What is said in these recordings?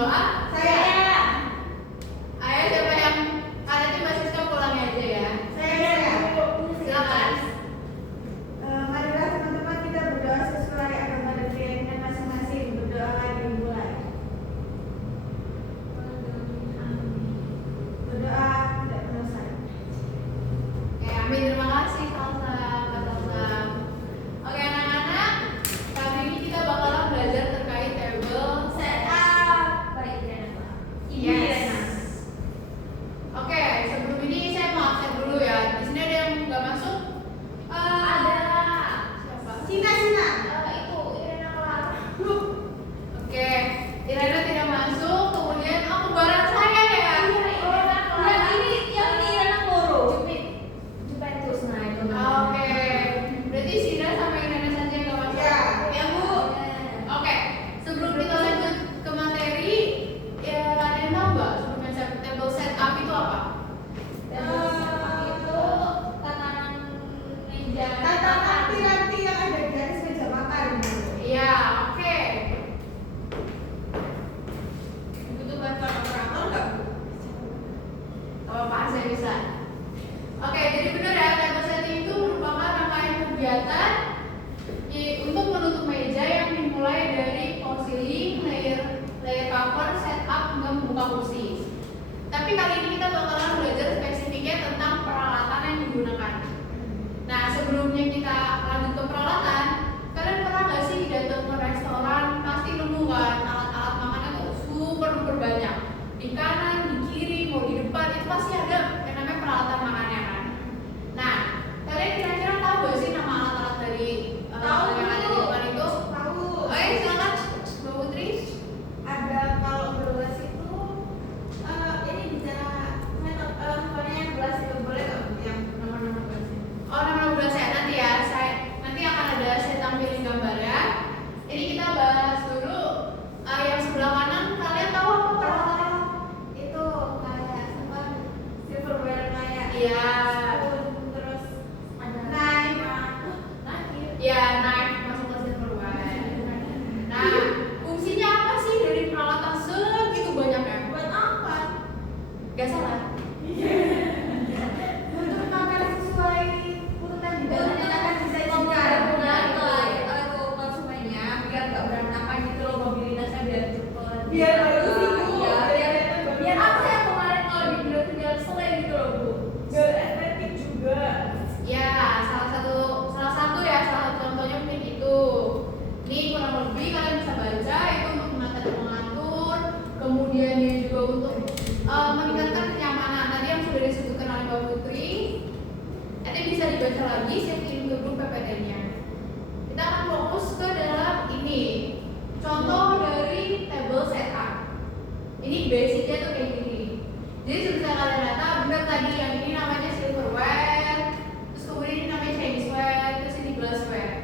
Indro A? Saya. Ayo siapa yang nanti Mbak Siska pulangnya aja ya. Saya. Silakan. Marilah teman-teman kita berdoa sesuai agama dan keyakinan masing-masing. Berdoa dimulai. Berdoa tidak selesai. Oke, amin. Terima kasih Salsa, Mbak Salsa. Oke anak-anak, kali ini kita bakalan belajar terkait table Setup. Baik, Rena. Yes. Oke, sebelum ini saya mau absen dulu ya. Di sini ada yang nggak masuk? Ada. Siapa? Sina. Itu Irena Clara. Oke, Irena tidak masuk. Kemudian kembaran saya ya. Juventus, nah itu Oke, berarti Sina sama Irena saja yang nggak masuk. Ya, Bu. Oke, sebelum kita lanjut ke materi, ya ada yang tahu nggak sebenarnya table setup itu apa? itu tatanan meja. Tatanan piranti yang ada di atas meja makan. Iya, oke. Butuh bantuan operator nggak, Bu? Kalau Pak saya bisa. Oke, jadi benar ya, table setting itu merupakan rangkaian kegiatan untuk menutup meja yang dimulai dari concealing, layer cover, setup, hingga membuka kursi. Tapi kali ini kita bakalan belajar spesifiknya tentang peralatan yang digunakan. Nah, sebelumnya kita lanjut ke peralatan, kalian pernah nggak sih datang ke restoran pasti nemu kan alat-alat makanan tuh super banyak. Di kanan, di kiri, mau di depan itu pasti ada yang namanya peralatan makannya kan. Nah, kalian kira-kira tahu nggak sih nama alat-alat dari yang ada di depan itu? Tahu. Oke, silakan Mbak Putri. Ada kalau gelas itu ini bicara metode namanya yang gelas itu boleh nggak Bu, yang nama-nama gelas itu? Oh, nama gelasnya nanti ya. Nanti akan ada saya tampilin gambarnya. Ini kita bahas dulu yang sebelah kanan. Kalian tahu apa peralatannya? Itu kayak apa silverware kayak Iya. spoon, terus Ada knife. Ya, knife masuk ke silverware. Nah, fungsinya apa sih dari peralatan segitu banyaknya? Buat apa? Gak salah. Untuk makan sesuai urutan di dalam akan disajikan. itu konsumennya biar nggak berantakan gitu loh, mobilitasnya biar cepet. Biar bagus sih, Bu. Iya, Biar biar apa ya kemarin kalau dibilang tinggal selai gitu loh Bu. biar estetik juga. Ya, salah satu contohnya mungkin itu. Ini kurang lebih kalian bisa baca itu untuk menata dan mengatur. Kemudian dia juga untuk meningkatkan kenyamanan. Tadi yang sudah disebutkan oleh Mbak Putri. Nanti bisa dibaca lagi, saya kirim ke grup PPT-nya. Kita akan fokus ke dalam ini. Contoh dari table setup. Ini basicnya tuh kayak gini. Jadi seperti yang kalian lihat, benar tadi yang ini namanya silverware, terus kemudian ini namanya Chineseware, terus ini glassware.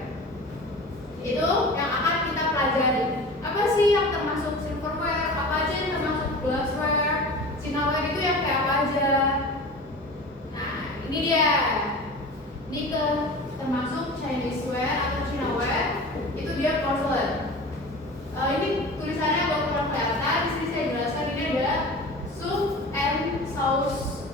Itu yang akan kita pelajari. Apa sih yang termasuk silverware? Apa aja yang termasuk glassware? Cinnamon itu yang kayak apa aja? Nah, ini dia. Ini termasuk Chineseware atau Cinnamon. Itu dia porcelain. Ini tulisannya agak kurang kelihatan. Di sini saya jelaskan ini ada soup and sauce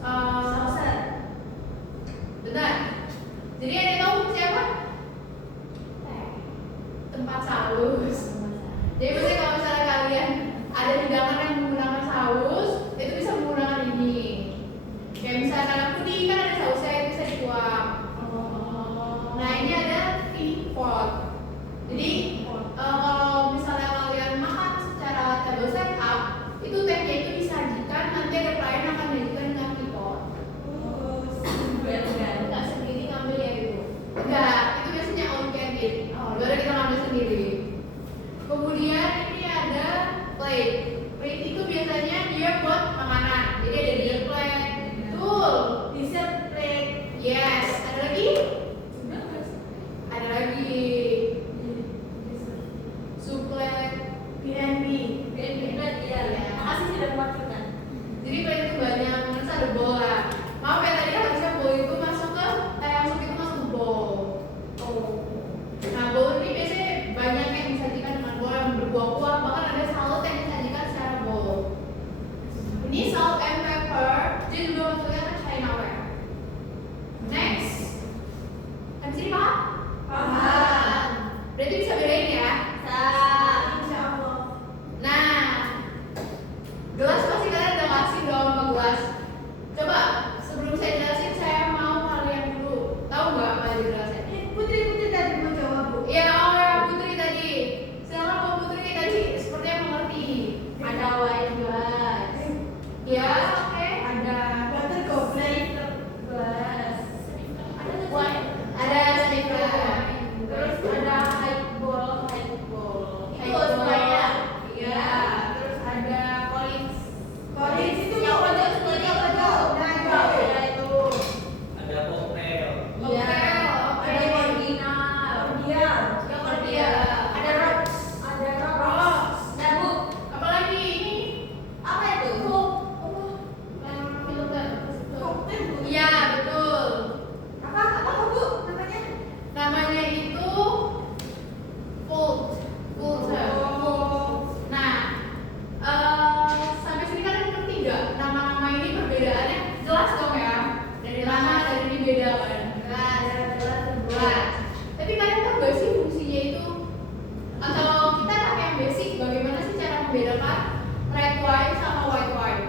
red wine sama white wine?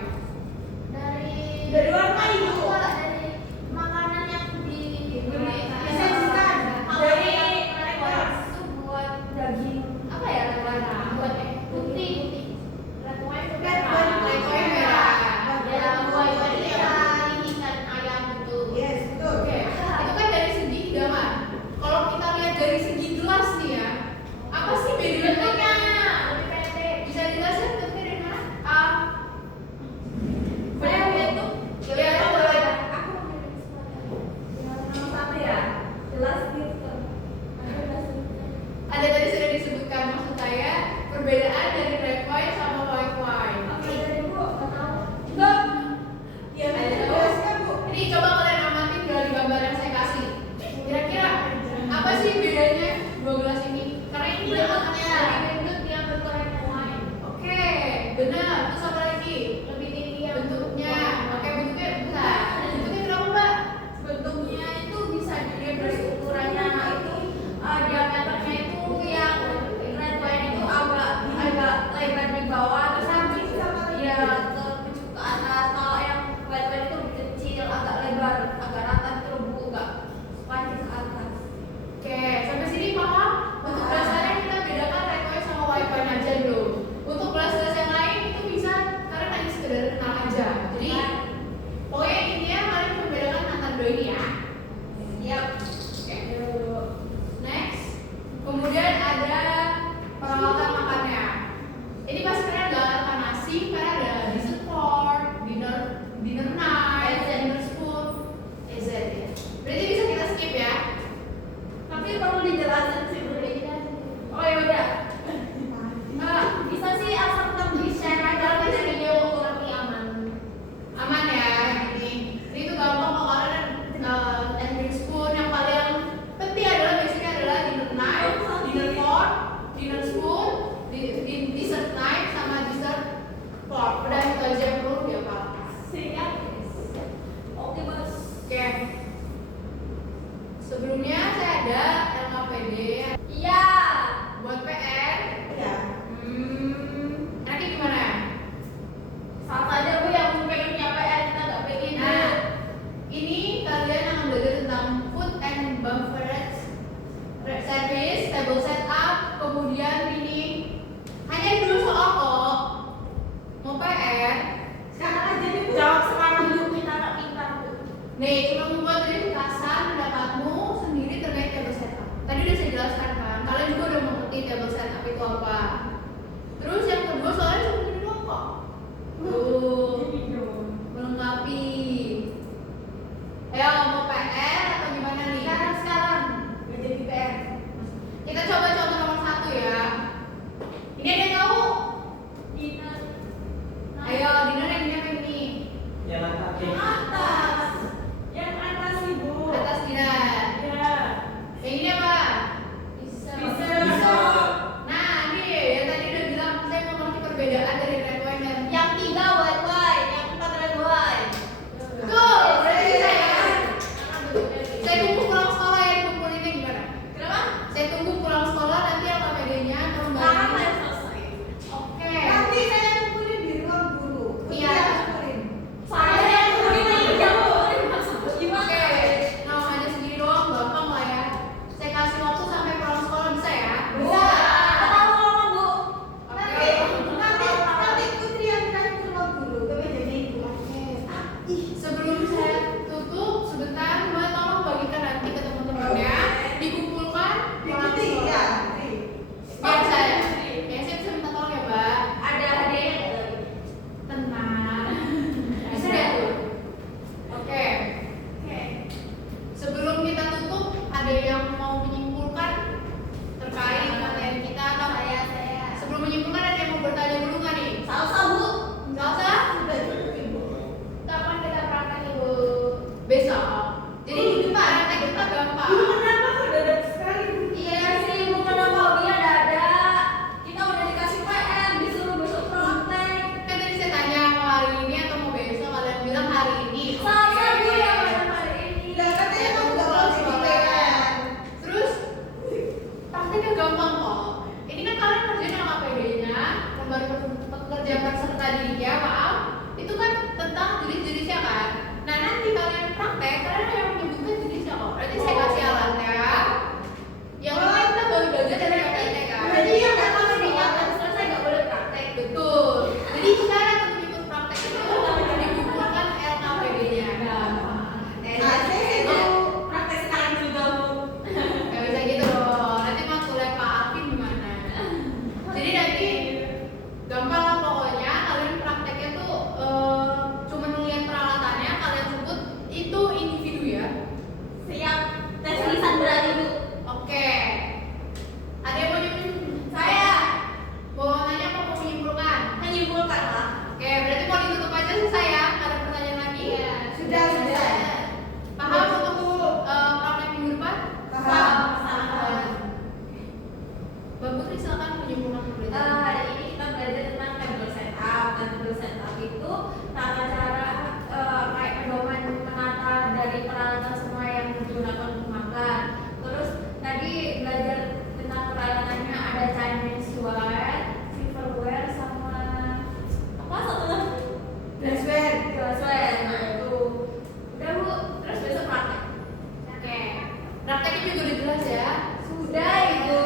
Dari warna ibu. Dari makanan yang dibeli. Disajikan. Dari red wine. Itu buat daging apa ya warna? Buat putih. Red wine itu Red merah. wine. Red wine merah. Ya, white wine ini ikan ayam itu. Yes, betul. Oke, itu kan dari segi hidangan. Kalau kita lihat dari segi gelas nih ya, apa sih bedanya? Lebih pendek. Bisa dijelasin bentuknya dari mana? Pendek itu. Ya, Aku nomor satu ya. Jelas gitu. ada tadi sudah disebutkan, maksud saya perbedaan dari red wine sama white wine. Oke, dari Bu, nggak tahu. Enggak. Ya, Ada betul. tahu? Jelaskan, Bu. Ini coba kalian amatin dari gambar yang saya kasih. Kira-kira apa sih bedanya dua gelas ini? Karena ini bentuknya. bentuk yang bentuk red wine. Oke, benar. Terus apa lagi? Lebih tinggi yang Bentuknya. Oke, bentuknya bukan. Bentuknya kenapa, Mbak? bentuknya itu bisa dilihat dari ukurannya. Nah, itu diameternya itu yang red wine itu agak lebar di bawah terus sampai ya terpucuk ke atas. Kalau yang white wine itu lebih kecil, agak lebar, agak rata terbuka, enggak panjang ke atas. Oke, sampai sini paham? Untuk gelas-gelasnya kita bedakan red wine sama white wine aja dulu. Untuk gelas-gelas yang lain itu bisa karena hanya sekedar kenal aja. Jadi pokoknya intinya kalian membedakan antara dua ini ya. Siap. Oke. Next. Kemudian ada peralatan makannya. Ini pasti kalian nggak akan makan nasi karena ada dessert fork, dinner knife, dinner spoon, EZ ya. Berarti bisa kita skip ya. Tapi perlu dijelasin sih dulu. Oh ya udah. Bisa sih asal tetap di share aja ke video lebih aman. Aman ya ini. Ini tuh gampang kok kalian and spoon yang paling penting adalah basicnya adalah dinner knife, dinner fork, dinner spoon, dessert knife sama dessert fork. Udah itu aja yang perlu dihafal. Siap. Oke, Bos. Oke. Sebelumnya saya ada LKPD Iya. buat PR. Ya. Nanti gimana? Sama saja Bu yang pengen punya PR kita nggak pengen. Nah, ini kalian akan belajar tentang food and beverage service, table setup, kemudian ini hanya dulu soal kok. Mau PR? Sekarang aja nih, Bu. Jawab sekarang dulu kita nggak pintar Bu. Nih, cuma membuat ringkasan pendapatmu sendiri terkait table setup. Tadi udah saya jelaskan kan, kalian juga udah mengerti table setup itu apa. Terus yang kedua soalnya cuma gini doang kok. Melengkapi. Ayo mau PR atau gimana nih? Sekarang. Nggak jadi PR. Kita coba contoh nomor 1 ya. Ini ada yang tahu? Dinner. Ayo, dinner yang ini. Yang Yang atas. Yang atas Ibu. Atas dinner. Ya. Yang ini apa? Bisa. Bisa. Nah, ini yang tadi udah bilang saya mengerti perbedaan dari red wine dan Yang 3 white wine, yang 4 red wine. betul. Berarti bisa ya. Saya tunggu pulang sekolah ya kumpulinnya gimana? Kenapa? Saya tunggu pulang sekolah nanti LKPD-nya Sekarang kembali. saya selesai. Oke. Nanti saya kumpulin di ruang guru. Iya. Putri yang kumpulin. Saya yang kumpulin yang maksud gimana? Oke. Nah, hanya segini doang, gampang lah ya. Saya kasih waktu sampai pulang sekolah bisa ya? Bisa. Tahu ngomong Bu. Oke. Nanti Putri yang terakhir ke ruang guru. Ke mejanya Ibu. Sebelum saya tutup sebentar, Mbak tolong bagikan nanti ke teman-temannya, dikumpulkan pulang Putri sekolah. ya. Biar saya, ya saya bisa minta tolong ya Mbak. Ada hadiahnya nggak lagi? Tenang. Bisa ya tuh. Oke. Oke. Sebelum kita tutup, ada yang mau menyimpulkan terkait materi kita atau Saya. sebelum menyimpulkan ada yang mau bertanya dulu nggak nih? Salsa Bu. Nggak usah. Sudah cukup Ibu. Kapan kita praktek Ibu? Besok. Jadi di depan nanti kita gampang. Ibu kenapa kok dadak sekali Bu? Iya sih Bu, kenapa hobinya dada? Kita udah dikasih PR, disuruh besok praktek. Kan tadi saya tanya mau hari ini atau mau besok, kalian bilang hari ini. Salsa Bu Oke. yang ada hari ini. Lah katanya kamu nggak mau jadi PR. Terus prakteknya gampang kok. Ini kan kalian kerjain LKPD-nya, lembar pekerjaan peserta peserta didiknya, maaf, itu kan tentang jenis-jenisnya kan. Nah nanti kalian praktek, kalian yang menyebutkan jenisnya kok. Berarti saya kasih alatnya. Yang ini kita baru belajar dari prakteknya kan. Berarti yang kata meninggalkan selesai nggak boleh praktek. Betul. Jadi syarat untuk ikut praktek itu dikumpulkan LKPD-nya. Praktek sekarang juga Bu. Gak bisa gitu loh. Nanti makulnya Pak Alvin gimana? Jadi nanti gampang lah pokoknya. Kalian prakteknya tuh cuma ngeliat peralatannya, kalian sebut itu individu ya. Siap. Tes tulisan berani Bu. Oke. Ada yang mau nyebut? Saya Mau nanya apa mau menyimpulkan? menyimpulkan lah. Oke, berarti mau ditutup aja selesai ya? Ada pertanyaan lagi? Sudah. Paham untuk praktek minggu depan? Paham. Mbak Putri silakan menyimpulkan dulu. Hari ini kita belajar tentang table setup. Table setup itu tata cara kayak pedoman menata dari peralatan semua yang digunakan untuk makan. Terus tadi belajar tentang peralatannya ada Chinese ware, silverware, sama apa satu lagi? Glassware. Glassware. Nah itu. Udah Bu. Terus besok praktek. Oke. Prakteknya juga udah jelas ya. Sudah Ibu.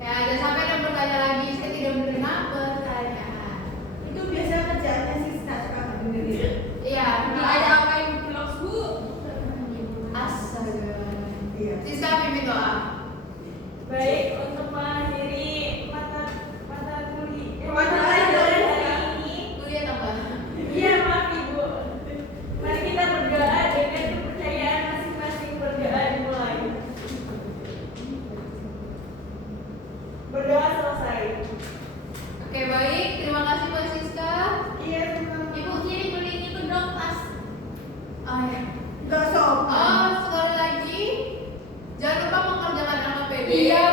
Ya, jangan sampai ada bertanya lagi. Saya tidak menerima pertanyaan. Itu biasanya kerjaannya sih suka benerin. Iya, Nggak ada apa yang vlogs Bu. Astaga. Iya. Siska pimpin doa. Baik, untuk mengakhiri mata pelajaran hari ini. Kuliah tambah. Iya, maaf Ibu. Mari kita berdoa dengan kepercayaan masing-masing. Berdoa dimulai. Berdoa selesai. Oke, baik. Terima kasih Mbak Siska. Iya, sama-sama. Ibu kirim link itu dong pas. Oh ya. Enggak sopan. Oh, sekali lagi jangan lupa mengerjakan LKPD. Iya.